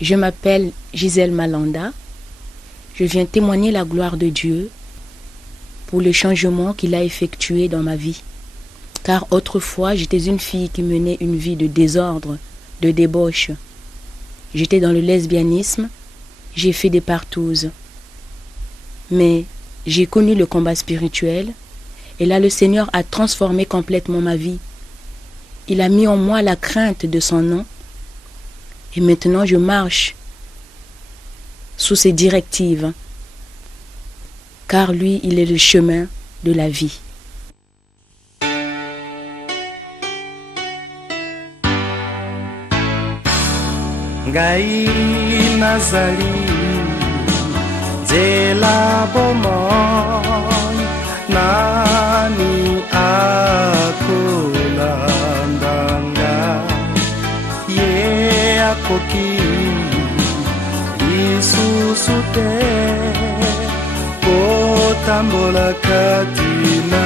Je m'appelle Gisèle Malanda. Je viens témoigner la gloire de Dieu pour le changement qu'il a effectué dans ma vie. Car autrefois, j'étais une fille qui menait une vie de désordre, de débauche. J'étais dans le lesbianisme, j'ai fait des partouses. Mais j'ai connu le combat spirituel et là le Seigneur a transformé complètement ma vie. Il a mis en moi la crainte de son nom et maintenant je marche sous ses directives car lui il est le chemin de la vie. Ngai nazali Zela bomoi nani akolandanga ye akoki isusu te kotambola kati na